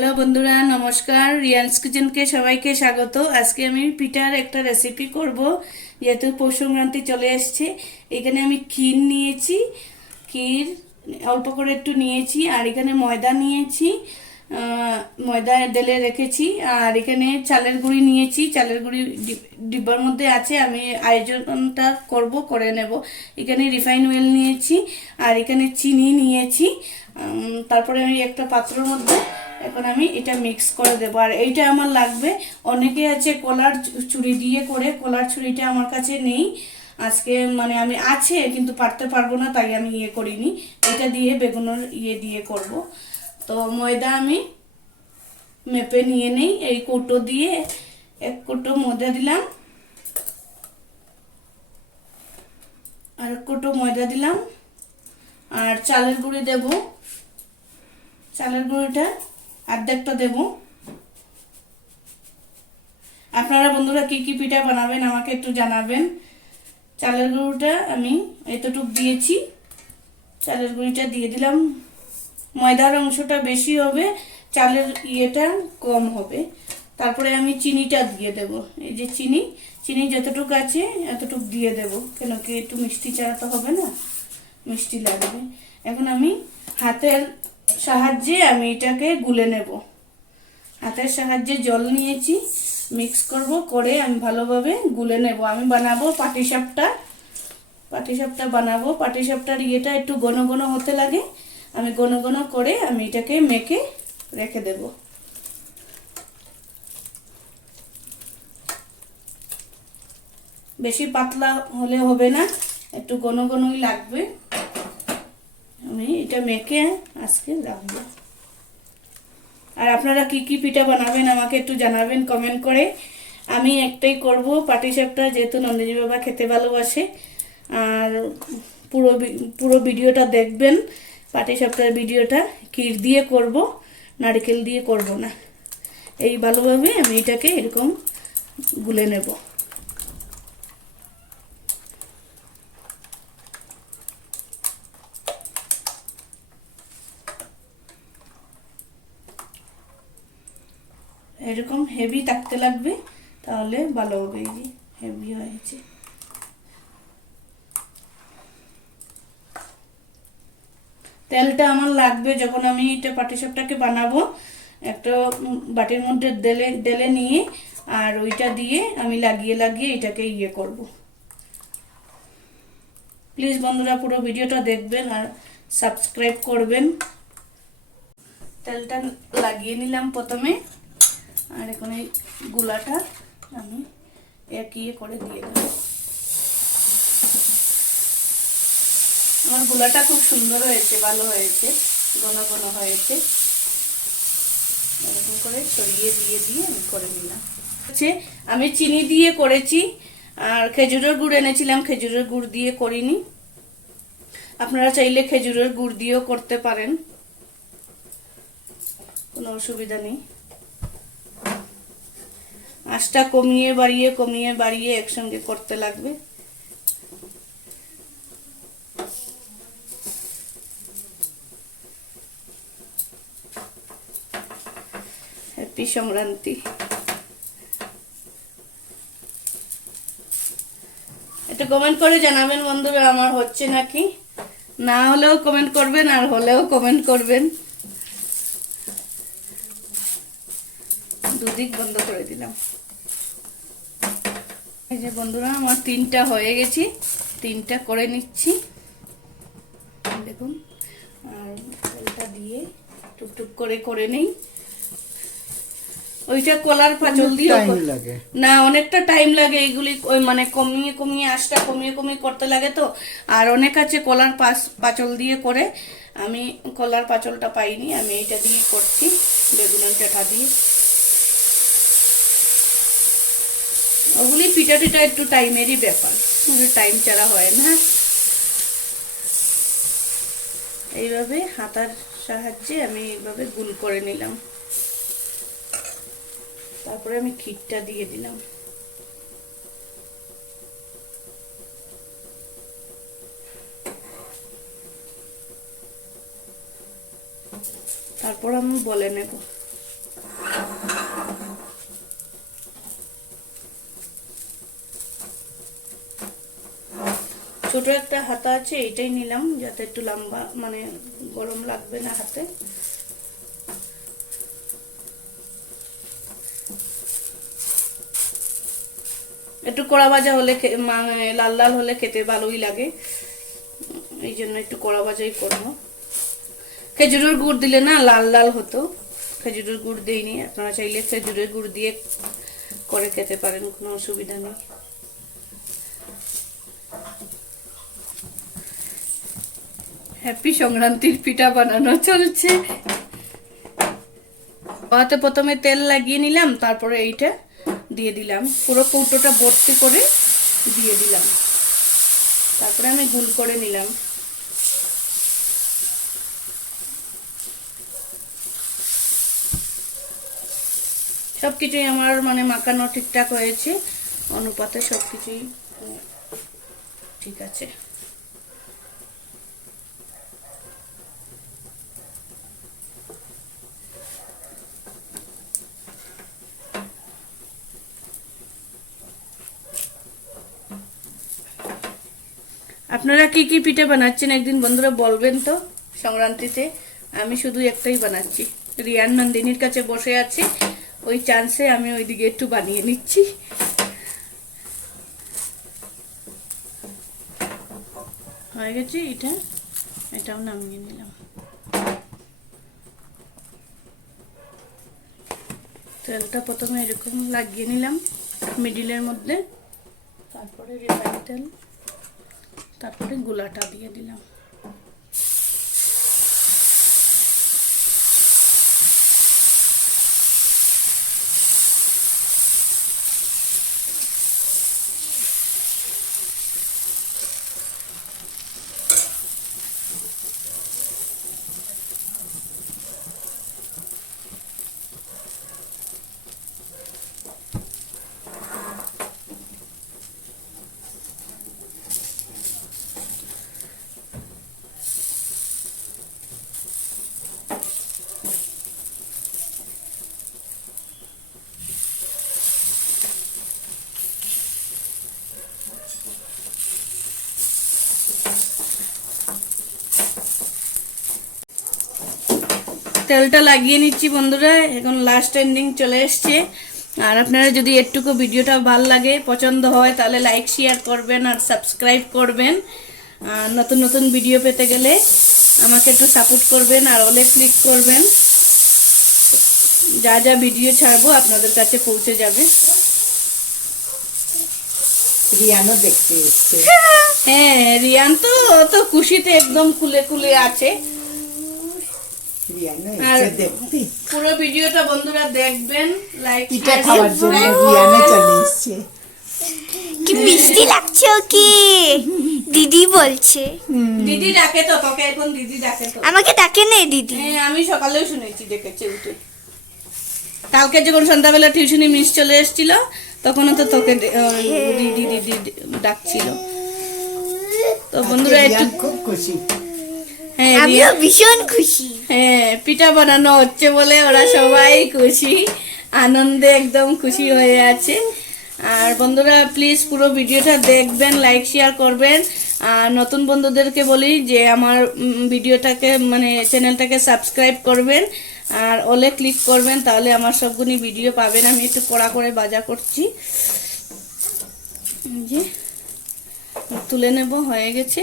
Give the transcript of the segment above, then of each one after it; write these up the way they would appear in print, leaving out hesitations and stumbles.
Hello বন্ধুরা, নমস্কার। রিয়ান্স কিচেনকে সবাইকে স্বাগত। আজকে আমি পিঠার একটা রেসিপি করব। যেহেতু পৌষ সংক্রান্তি চলে এসছে, এখানে আমি ক্ষীর নিয়েছি, ক্ষীর অল্প করে একটু নিয়েছি, আর এখানে ময়দা নিয়েছি, ময়দা ঢেলে রেখেছি, আর এখানে চালের গুঁড়ি নিয়েছি। চালের গুঁড়ি ডিব্বার মধ্যে আছে, আমি আয়োজনটা করে নেব। এখানে রিফাইন অয়েল নিয়েছি, আর এখানে চিনি নিয়েছি। তারপরে আমি একটা পাত্রের মধ্যে এখন আমি এটা মিক্স করে দেবো। আর এইটা আমার লাগবে, অনেকে আছে কলার ছুরি দিয়ে করে, কলার ছুরিটা আমার কাছে নেই আজকে, মানে আমি আছে কিন্তু পারতে পারবো না, তাই আমি করিনি। এটা দিয়ে বেগুনের দিয়ে করব। তো ময়দা আমি মেপে নিয়ে নেই। এই কৌটো দিয়ে 1 কৌটো ময়দা দিলাম, আর 1 কৌটো ময়দা দিলাম, আর চালের গুঁড়ি দেব। চালের গুঁড়িটা অর্ধেকটা দেব। আপনারা বন্ধুরা কি কি পিঠা বানাবেন আমাকে একটু জানাবেন। চালের গুঁড়িটা আমি এতটুকু দিয়েছি, চালের গুঁড়িটা দিয়ে দিলাম। ময়দার অংশটা বেশি হবে, চালের কম হবে। তারপরে আমি চিনিটা দিয়ে দেব। এই যে চিনি যতটুকু আছে এতটুকু দিয়ে দেব, কেন কি একটু মিষ্টি ছাড়া তো হবে না, মিষ্টি লাগবে। এখন আমি হাতের সাহায্যে আমি এটাকে গুলে নেব। হাতের সাহায্যে জল নিয়েছি, মিক্স করব, করে আমি ভালোভাবে গুলে নেব। আমি বানাবো পাটিসাপটা বানাবো। পাটিসাপটার একটু ঘন ঘন হতে লাগে, আমি ঘন ঘন করে আমি এটাকে মেখে রেখে দেব। বেশি পাতলা হলে হবে না, একটু ঘন ঘনই লাগবে। আমি এটা মেখে আজকে রাখবো। আর আপনারা কি কি পিঠা বানাবেন আমাকে একটু জানাবেন কমেন্ট করে। আমি একটাই করব, পাটিসাপটা, যেহেতু নন্দী বাবা খেতে ভালোবাসে। আর পুরো ভিডিওটা দেখবেন। পাটিসাপটার ভিডিওটা ক্ষীর দিয়ে করব, নারকেল দিয়ে করব না। এই ভালোভাবে আমি এটাকে এরকম গুলে নেব। এরকম হেভি থাকতে লাগবে, তাহলে ভালো হবে। এই যে হেভি হয়েছে। তেলটা আমার লাগবে যখন আমি এটা পাটিসাপটাকে বানাবো। একটা বাটির মধ্যে ঢেলে নিয়ে, আর ওইটা দিয়ে আমি লাগিয়ে লাগিয়ে এটাকে করব। প্লিজ বন্ধুরা পুরো ভিডিওটা দেখবেন আর সাবস্ক্রাইব করবেন। তেলটা লাগিয়ে নিলাম প্রথমে, আর এখন এই গুলাটা আমি এক করে দিয়ে দেব। আমার গুলাটা খুব সুন্দর হয়েছে, ভালো হয়েছে, ঘন ঘন হয়েছে। এরকম করে ছড়িয়ে দিয়ে আমি করে নিলাম। আমি চিনি দিয়ে করেছি, আর খেজুরের গুড় এনেছিলাম, খেজুরের গুড় দিয়ে করিনি। আপনারা চাইলে খেজুরের গুড় দিয়েও করতে পারেন, কোনো অসুবিধা নেই। আঁচটা কমিয়ে বাড়িয়ে একসঙ্গে করতে লাগবে। হ্যাপি সংক্রান্তি। এটা কমেন্ট করে জানাবেন বন্ধুরা আমার হচ্ছে নাকি। না হলেও কমেন্ট করবেন, আর হলেও কমেন্ট করবেন। দুদিক বন্ধ করে দিলাম। এই যে বন্ধুরা আমার 3টা হয়ে গেছে, 3টা করে নিচ্ছি। দেখুন, আর তেলটা দিয়ে টুকটুক করে নেই। ওইটা কলার পাচল দিয়ে না, অনেকটা টাইম লাগে এইগুলি, ওই মানে কমিয়ে আঁচটা কমিয়ে করতে লাগে তো। আর অনেক আছে কলার পাচল দিয়ে করে, আমি কলার পাচলটা পাইনি, আমি এইটা দিয়ে করছি, বেগুনের ডাঁটা দিয়ে। ওগুলি পিঠা টিটা একটু টাইমেরই ব্যাপার, টাইম ছাড়া হয় না। এইভাবে হাতার সাহায্যে আমি এইভাবে গুল করে নিলাম। তারপরে আমি ক্ষীরটা দিয়ে দিলাম। তারপর আমি বলে নেব। একটা হাতা আছে, এইটাই নিলাম যাতে একটু লম্বা, মানে গরম লাগবে না হাতে। একটু কড়া ভাজা হলে মানে লাল লাল হলে খেতে ভালোই লাগে, এই জন্য একটু কড়া ভাজাই করবো। খেজুরের গুড় দিলে না লাল লাল হতো, খেজুরের গুড় দিইনি। আপনারা চাইলে খেজুরের গুড় দিয়ে করে খেতে পারেন, কোনো অসুবিধা নেই। হ্যাপি সংক্রান্তির পিঠা বানানো চলছে। কড়াতে প্রথমে তেল লাগিয়ে নিলাম, তারপরে এইটা দিয়ে দিলাম, পুরো কৌটোটা ভর্তি করে দিয়ে দিলাম। তারপরে আমি গুল করে নিলাম। সবকিছুই আমার মানে মাখানো ঠিকঠাক হয়েছে, অনুপাতে সবকিছুই ঠিক আছে। আপনারা কি কি পিঠে বানাচ্ছেন একদিন বন্ধুরা বলবেন তো সংক্রান্তিতে। আমি শুধু একটাই বানাচ্ছি, রিয়ান নন্দিনীর কাছে বসে আছে, ওই চান্সে আমি ওইদিকে একটু বানিয়ে নিচ্ছি। হয়ে গেছে এটা, এটাও নামিয়ে নিলাম। তেলটা প্রথমে এরকম লাগিয়ে নিলাম মিডিলের মধ্যে, তারপরে রিফাইন তেল, তারপরে গোলাটা দিয়ে দিলাম। তেলটা লাগিয়ে নিচ্ছি বন্ধুরা, এখন লাস্ট এন্ডিং চলে এসছে। আর আপনারা যদি একটুকু ভিডিওটা ভালো লাগে, পছন্দ হয়, তাহলে লাইক শেয়ার করবেন আর সাবস্ক্রাইব করবেন। আর নতুন নতুন ভিডিও পেতে গেলে আমাকে একটু সাপোর্ট করবেন আর অলে ক্লিক করবেন, যা যা ভিডিও ছাড়বো আপনাদের কাছে পৌঁছে যাবে। রিয়ানও দেখতে এসছে। হ্যাঁ, রিয়ান তো খুশিতে একদম খুলে খুলে আছে। আর পুরো ভিডিওটা বন্ধুরা দেখবেন, লাইক পিঠা খাওয়ার জন্য রিয়ানও চলে এসছে। কি মিষ্টি লাগছে ওকে, দিদি বলছে। দিদি ডাকে তো তোকে, এখন দিদি ডাকে তো। আমাকে ডাকে না দিদি। হ্যাঁ, আমি সকালেও শুনেছি, ডেকেছে উঠে। কালকে যখন সন্ধ্যাবেলা টিউশনি মিস চলে এসেছিল, তখনও তো তোকে দিদি দিদি ডাকছিল। তো বন্ধুরা একটু খুব খুশি। হ্যাঁ, আমিও ভীষণ খুশি। হ্যাঁ, পিঠা বানানো হচ্ছে বলে ওরা সবাই খুশি, আনন্দে একদম খুশি হয়ে আছে। আর বন্ধুরা প্লিজ পুরো ভিডিওটা দেখবেন, লাইক শেয়ার করবেন। আর নতুন বন্ধুদেরকে বলি যে আমার ভিডিওটাকে মানে চ্যানেলটাকে সাবস্ক্রাইব করবেন আর অলে ক্লিক করবেন, তাহলে আমার সবগুলি ভিডিও পাবেন। আমি একটু কড়া করে ভাজা করছি, যে তুলে নেব, হয়ে গেছে।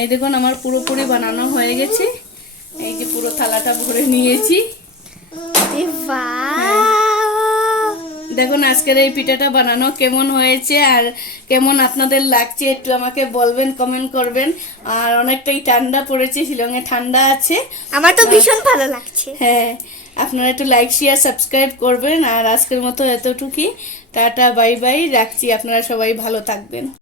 এই দেখুন আমার পুরোপুরি বানানো হয়ে গেছে, এই যে পুরো থালাটা ভরে নিয়েছি। দেখুন আজকের এই পিঠাটা বানানো কেমন হয়েছে আর কেমন আপনাদের লাগছে একটু আমাকে বলবেন, কমেন্ট করবেন। আর অনেকটাই ঠান্ডা পড়েছে, শিলংয়ে ঠান্ডা আছে। আমার তো ভীষণ ভালো লাগছে। হ্যাঁ, আপনারা একটু লাইক শেয়ার সাবস্ক্রাইব করবেন। আর আজকের মতো এতটুকুই, টাটা বাই বাই, রাখছি। আপনারা সবাই ভালো থাকবেন।